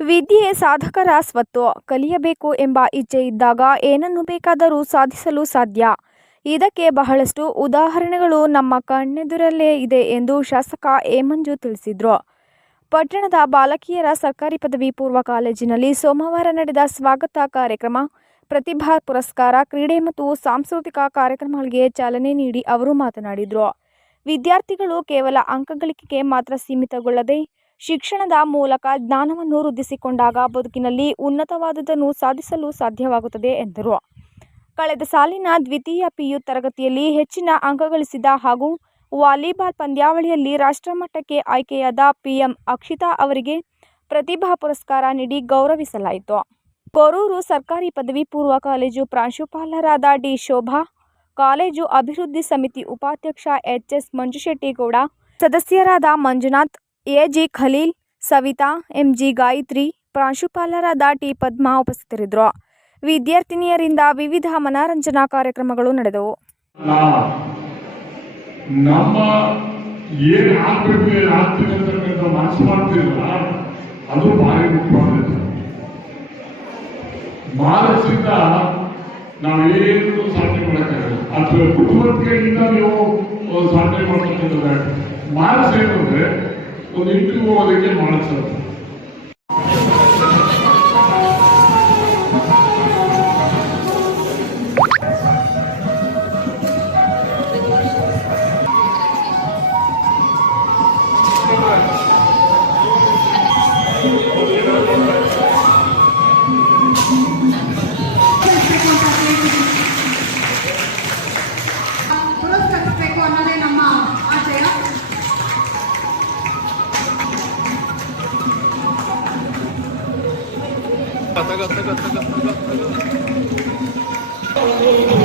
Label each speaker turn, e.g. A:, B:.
A: ವಿದ್ಯೆ ಸಾಧಕರ ಸ್ವತ್ತು. ಕಲಿಯಬೇಕು ಎಂಬ ಇಚ್ಛೆ ಇದ್ದಾಗ ಏನನ್ನು ಬೇಕಾದರೂ ಸಾಧಿಸಲು ಸಾಧ್ಯ. ಇದಕ್ಕೆ ಬಹಳಷ್ಟು ಉದಾಹರಣೆಗಳು ನಮ್ಮ ಕಣ್ಣೆದುರಲ್ಲೇ ಇದೆ ಎಂದು ಶಾಸಕ ಎ ಮಂಜು ತಿಳಿಸಿದರು. ಪಟ್ಟಣದ ಬಾಲಕಿಯರ ಸರ್ಕಾರಿ ಪದವಿ ಪೂರ್ವ ಕಾಲೇಜಿನಲ್ಲಿ ಸೋಮವಾರ ನಡೆದ ಸ್ವಾಗತ ಕಾರ್ಯಕ್ರಮ, ಪ್ರತಿಭಾ ಪುರಸ್ಕಾರ, ಕ್ರೀಡೆ ಮತ್ತು ಸಾಂಸ್ಕೃತಿಕ ಕಾರ್ಯಕ್ರಮಗಳಿಗೆ ಚಾಲನೆ ನೀಡಿ ಅವರು ಮಾತನಾಡಿದರು. ವಿದ್ಯಾರ್ಥಿಗಳು ಕೇವಲ ಅಂಕಗಳಿಕೆಗೆ ಮಾತ್ರ ಸೀಮಿತಗೊಳ್ಳದೆ ಶಿಕ್ಷಣದ ಮೂಲಕ ಜ್ಞಾನವನ್ನು ವೃದ್ಧಿಸಿಕೊಂಡಾಗ ಬದುಕಿನಲ್ಲಿ ಉನ್ನತವಾದದನ್ನು ಸಾಧಿಸಲು ಸಾಧ್ಯವಾಗುತ್ತದೆ ಎಂದರು. ಕಳೆದ ಸಾಲಿನ ದ್ವಿತೀಯ ಪಿಯು ತರಗತಿಯಲ್ಲಿ ಹೆಚ್ಚಿನ ಅಂಕ ಗಳಿಸಿದ ಹಾಗೂ ವಾಲಿಬಾಲ್ ಪಂದ್ಯಾವಳಿಯಲ್ಲಿ ರಾಷ್ಟ್ರಮಟ್ಟಕ್ಕೆ ಆಯ್ಕೆಯಾದ ಪಿಎಂ ಅಕ್ಷಿತಾ ಅವರಿಗೆ ಪ್ರತಿಭಾ ಪುರಸ್ಕಾರ ನೀಡಿ ಗೌರವಿಸಲಾಯಿತು. ಕೊರೂರು ಸರ್ಕಾರಿ ಪದವಿ ಪೂರ್ವ ಕಾಲೇಜು ಪ್ರಾಂಶುಪಾಲರಾದ ಡಿ. ಶೋಭಾ, ಕಾಲೇಜು ಅಭಿವೃದ್ಧಿ ಸಮಿತಿ ಉಪಾಧ್ಯಕ್ಷ ಎಚ್. ಎಸ್. ಮಂಜುಶೆಟ್ಟಿಗೌಡ, ಸದಸ್ಯರಾದ Manjunath A G Khalil, Savitha M G Gayathri ಪ್ರಾಂಶುಪಾಲರಾದ ಟಿ ಪದ್ಮಾ ಉಪಸ್ಥಿತರಿದ್ದರು. ವಿದ್ಯಾರ್ಥಿನಿಯರಿಂದ ವಿವಿಧ ಮನರಂಜನಾ ಕಾರ್ಯಕ್ರಮಗಳು ನಡೆದವು.
B: ನಾವು ನಮ್ಮ ಏನು ಆಗ್ಬೇಕು, ಏನು ಆಗ್ತೀನಿ ಅಂತಕ್ಕಂಥ ಮನಸ್ಸು ಮಾಡ್ತೀರಲ್ಲ, ಅದು ಭಾರಿ ಮುಖ್ಯವಾದದ್ದು. ಮಾನಸಿಕ ನಾವೇನು ಸಾಧನೆ ಮಾಡೋಕ್ಕಾಗಲ್ಲ. ಅಥವಾ ಬುದ್ಧಿವಂತಿಕೆಯಿಂದ ನೀವು ಒಂದು ಸಾಧನೆ ಮಾಡ್ತಕ್ಕಂಥದ್ದು. ಮಾನಸ ಏನು ಅಂದ್ರೆ ಒಂದು ಇಂಟರ್ವ್ಯೂ ಹೋಗೋದಕ್ಕೆ ಮಾನಸ ಅಂತ.
C: 高っ高っ高っ高っ高っ